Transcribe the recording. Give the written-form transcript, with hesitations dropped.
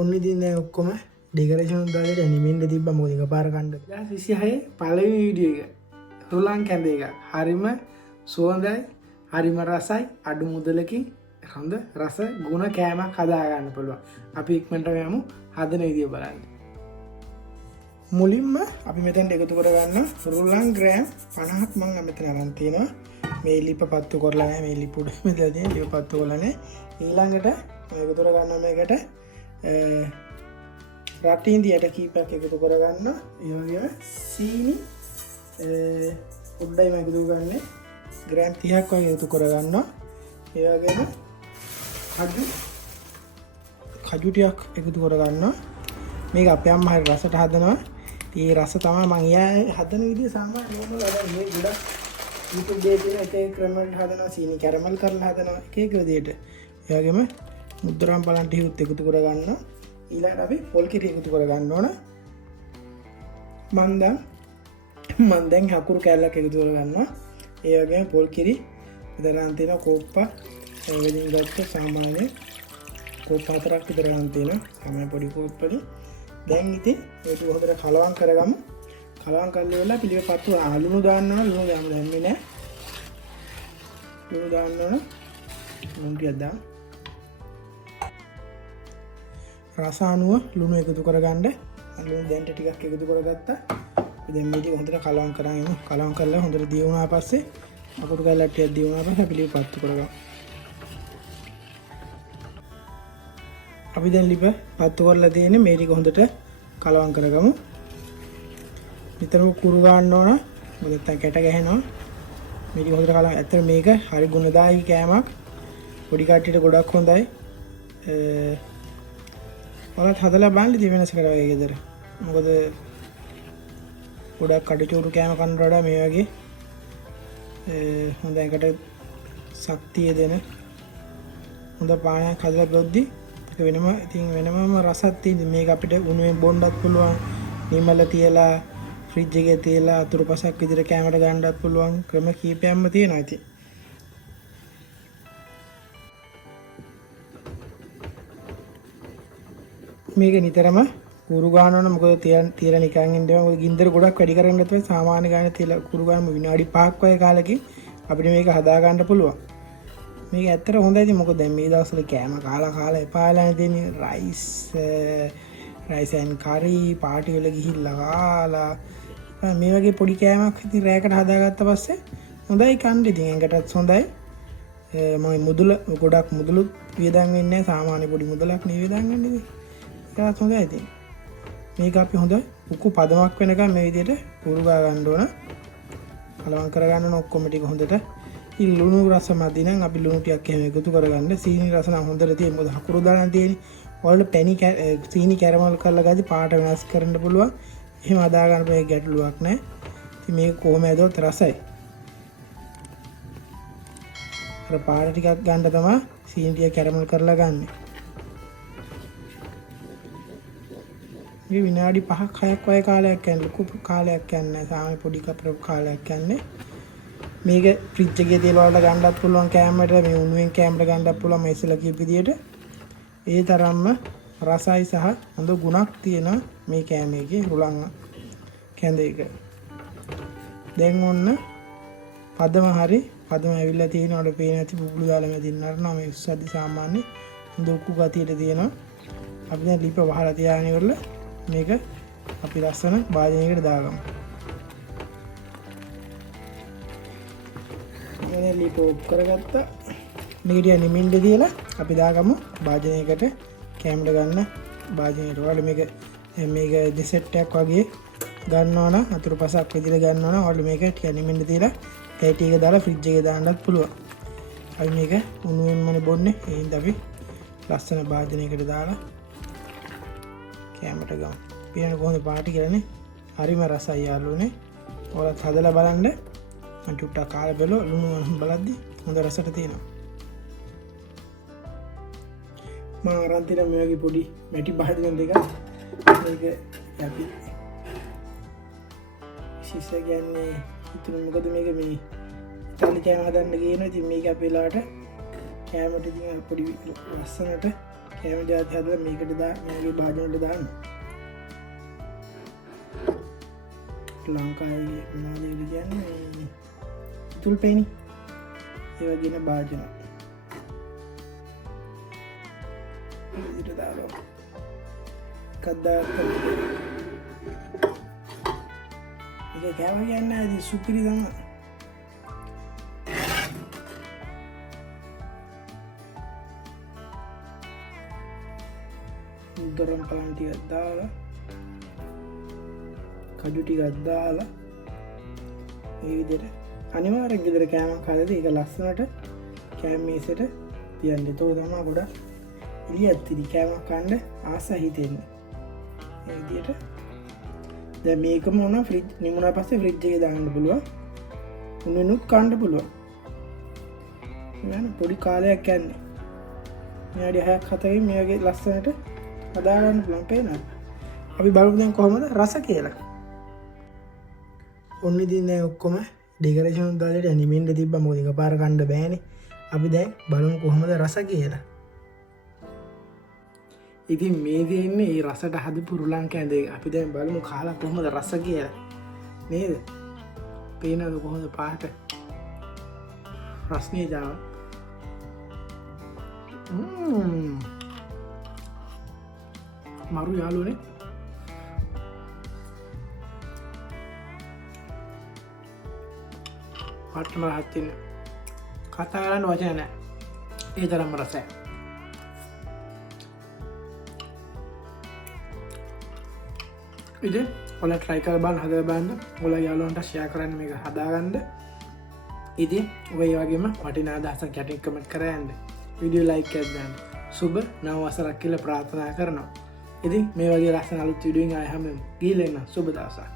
ඔන්න ඉතින් දැන් ඔක්කොම ඩෙකරේෂන් දාලා නිමෙන්න තිබ්බා මොකද එකපාර කන්න. 2026 පළවෙනි වීඩියෝ එක. රුලන් කැඳ එක. හරිම සුවඳයි, හරිම රසයි, අඩු මුදලකින් හොඳ රස ගුණ කෑමක් හදා ගන්න පුළුවන්. අපි ඉක්මනට යමු හදන විදිය බලන්න. මුලින්ම අපි මෙතෙන් එකතු කරගන්න රුලන් ග්‍රෑම් 50ක් මම මෙතන අරන් තියෙනවා. මේ ලිප පත්තු කරලා නැහැ, මේ ලිප උඩ මෙතන තියෙන ලිප පත්තු කරලා නැහැ. ඊළඟට එකතු කරගන්න මේකට රටින් දියට කීපයක් එකතු කරගන්න. ඒ වගේම සීනි පොඩ්ඩයි මම එකතු කරගන්නේ ග්‍රෑම් 30ක් වගේ එකතු කරගන්නවා. ඒ වගේම කජු ටිකක් එකතු කරගන්නවා. මේක අපේ අම්මා හරි රසට හදනවා. ඒ රස තමයි මම හදන විදිය සාමාන්‍ය නෝමල් අර මේ ගොඩක් YouTube එකේ තියෙන එක එක ක්‍රම වලට හදනවා. සීනි කැරමල් කරලා හදනවා එක එක විදියට. ඒ වගේම මුද්‍රාම් බලන් ටිකත් එකතු කරගන්නවා. ඊළඟට අපි පොල් කිරි එකතු කරගන්න ඕන. මම දැන් හකුරු කැල්ලක් එකතු කරගන්නවා. ඒ වගේම පොල් කිරි විතරක් තියෙන කෝප්පා එවෙලින් ගත්ත සාමාන්‍ය කෝප්පා හතරක් විතර ගන්න තියෙනවා. සාමාන්‍ය පොඩි කෝප්පලි. දැන් ඉතින් මේක හොඳට කලවම් කරගමු. කලවම් කරලා ඉවරලා පිළිවෙපත්තු ලුණු දාන්න ඕන. ලුණු දාන්න දැම්මේ නැහැ. ලුණු දාන්න ඕන. ලුණු ටිකක් දාන්න. රස අනුව ලුණු එකතු කරගන්න. ලුණු දැන් ටිකක් එකතු කරගත්තා. දැන් මේක හොඳට කලවම් කරගෙන කලවම් කරලා හොඳට දිය වුණා පස්සේ අකුරු කැල්ලක් ටිකක් දිය වුණා පස්සේ අපි ලිප පත්තු කරගමු. අපි දැන් ලිප පත්තු කරලා තියෙන්නේ මේ ටික හොඳට කලවම් කරගමු. විතරම කුරු ගන්න ඕන. මොකද නැත්නම් කැට ගැහෙනවා. මේ ටික හොඳට කලවම්. ඇත්තට මේක හරි ගුණදායී කෑමක්. පොඩි කට්ටියට ගොඩක් හොඳයි. ඔයාලත් හදලා බලන්න ඉතින් වෙනස කරවගේ ගෙදර. මොකද ගොඩක් කඩචෝරු කෑම කන්න වඩා මේ වගේ හොඳ එකට ශක්තිය දෙන හොඳ පානයක් හදලා බොද්දි ඒක වෙනම රසක් තියෙන. මේක අපිට උණුවෙන් බොන්නත් පුළුවන්. නිමල තියලා ෆ්‍රිජ් එකේ තියලා අතුරුපසක් විදිහට කැමරට ගන්නත් පුළුවන්. ක්‍රම කීපයක්ම තියෙනවා ඉතින්. මේක නිතරම කුරු ගන්න ඕන. මොකද තියලා නිකන් ඉඳලා මොකද ගින්දර ගොඩක් වැඩි කරගෙන නැත්නම් සාමාන්‍ය ගානේ තියලා කුරු ගන්න විනාඩි 5ක් වගේ කාලෙකින් අපිට මේක හදා ගන්න පුළුවන්. මේක ඇත්තට හොඳයි. ඉතින් මොකද දැන් මේ දවස්වල කෑම කාලා එපාලානේ තියෙන්නේ. රයිස් ඇන් කරි පාටි වල ගිහිල්ලා කාලා මේ වගේ පොඩි කෑමක් ඉතින් රෑකට හදාගත්ත පස්සේ හොඳයි කන්න. ඉතින් ඒකටත් හොඳයි. මම මුදල ගොඩක් මුදලුත් වියදම් වෙන්නේ නැහැ. සාමාන්‍ය පොඩි මුදලක් නේ වියදම් ගන්න ඉතින්. ඒකත් හොඳයි ඉතින්. මේක අපි හොඳ උකු පදමක් වෙනකම් මේ විදිහට කුරු ගා ගන්න ඕන. කලවම් කරගන්න ඕන ඔක්කොම ටික හොඳට. ඉතින් ලුණු රස මදි නම් අපි ලුණු ටිකක් එහෙම එකතු කරගන්න. සීනි රස නම් හොඳට තියෙන. මොකද හකුරු දාලා තියෙන්නේ. ඔයාලට පැණි සීනි කැරමල් කරලා ගාදී පාට වෙනස් කරන්න පුළුවන්. එහෙම හදා ගන්න බෑ ගැටලුවක් නැහැ. ඉතින් මේක කොහොම ඇදුවත් රසයි. අර පාට ටිකක් ගන්න තමයි සීනි ටික කැරමල් කරලා ගන්න. මේ විනාඩි 5ක් 6ක් වගේ කාලයක් යන ලොකු කාලයක් යන්නේ. සාමාන්‍ය පොඩි කප්පරක කාලයක් යන්නේ. මේක ෆ්‍රිජ් එකේ තියලා වලට ගන්නත් පුළුවන් කැමරට. මේ උණුවෙන් කැමරට ගන්නත් පුළුවන් මේ ඉස්සලා කියපු විදියට. ඒ තරම්ම රසයි සහ හොඳ ගුණක් තියෙන මේ කෑමේකේ රුලන් කැඳ එක. දැන් ඔන්න පදම ඇවිල්ලා තියෙනවට පේන ඇති බුබුලු දාලා මෙදින් නරනවා. මේ උස්සද්දි සාමාන්‍ය හොඳ උක්කු ගතියට තියෙනවා. අපි දැන් ලිප වහලා තියාගෙන ඉවරලා මේක අපි ලස්සන භාජනයකට දාගමු. මේ ලිප ඔප් කරගත්තා. මේක නිමින්ද තියලා අපි දාගමු භාජනයකට කැමරට ගන්න භාජනයට. ඔයාලා මේක දෙසෙට් එකක් වගේ ගන්නවා නම් අතුරුපසක් විදිහට ගන්නවා නම් ඔයාලා මේක ටික නිමින්ද තියලා කැටි එක දාලා ෆ්‍රිජ් එකේ දාන්නත් පුළුවන්. අපි මේක උණුවෙන්මනේ බොන්නේ. ඒ හින්දා අපි ලස්සන භාජනයකට දාලා කැමරට ගමු. පියන කොහොමද පාටි කරන්නේ? හරිම රසයි යාළුවනේ. ඔයාලත් හදලා බලන්න. මම ටුට්ටක් කාලා බලුවා. ලුණු බලද්දි හොඳ රසට තියෙනවා. මම අරන් තියෙන මේ වගේ පොඩි මැටි භාජන දෙකක්. මේක අපි විශේෂ කියන්නේ ඉතින් මොකද මේක මේ ඉතාලි කෑම හදන්න කියන ඉතින් මේක අපේ ලාට කෑමට ඉතින් පොඩි ලස්සනට කෑම ජාති හදලා මේකට දා මේගේ භාජනයට දාන්න. ලංකාවේ මොනවද කියන්නේ තුල් පේනි ඒ වගේ න භාජන විදිහට දාලා කද්දා ඒක කෑම කියන්නේ ඇයි සුපිරි තමයි. ගරම් පාන් ටිකක් දාලා කජු ටිකක් දාලා මේ විදිහට අනිවාර්යෙන් ගෙදර කෑමක් හදලා ඒක ලස්සනට කෑම මේසෙට තියන්න. ඒක තමයි ගොඩක් එළියට තිරි කෑමක් කන්න ආස හිතෙන්නේ. මේ විදිහට දැන් මේකම මොන ෆ්‍රිජ් නිමුණා පස්සේ ෆ්‍රිජ් එකේ දාන්න පුළුවන්. උණුනුත් කන්න පුළුවන්. නේද පොඩි කාලයක් යන්නේ. මෙයාඩි 6ක් 7කින් මේ වගේ ලස්සනට හදා ගන්න පුළුවන් පේනවා. අපි බලමු දැන් කොහොමද රස කියලා. ඔන්න ඉතින් දැන් ඔක්කොම ඩෙකරේෂන් දාලා නිමෙන්න තිබ්බා. මොකද එකපාර කන්න බෑනේ. අපි දැන් බලමු කොහොමද රස කියලා. ඉතින් මේ දෙන්නේ මේ රසට හදපු රුලන් කෑඳේ. අපි දැන් බලමු කාලා කොහොමද රස කියලා. නේද? පේනවද කොහොමද පාට? රස්නේ ජාව. මරු යාළුවනේ. පට්ටම රහත් ඉන්න. කතා කරන්න වචන නැහැ. ඒ තරම්ම රසයි. ඉතින් ඔයාලා try කරලා බලන්න හදලා බලන්න. ඔයාලා යාළුවන්ට share කරන්න මේක හදාගන්න. ඉතින් ඔය වගේම වටිනා අදහසක් යටින් කමෙන්ට් කරන්න. වීඩියෝ like එකක් දාන්න. සුබ නව වසරක් කියලා ප්‍රාර්ථනා කරනවා. ඉතින් මේ වගේ ලස්සන අලුත් වීඩියෝ එකකින් ආයෙ හැමෝම ගිහින් එන්න. සුබ දවසක්.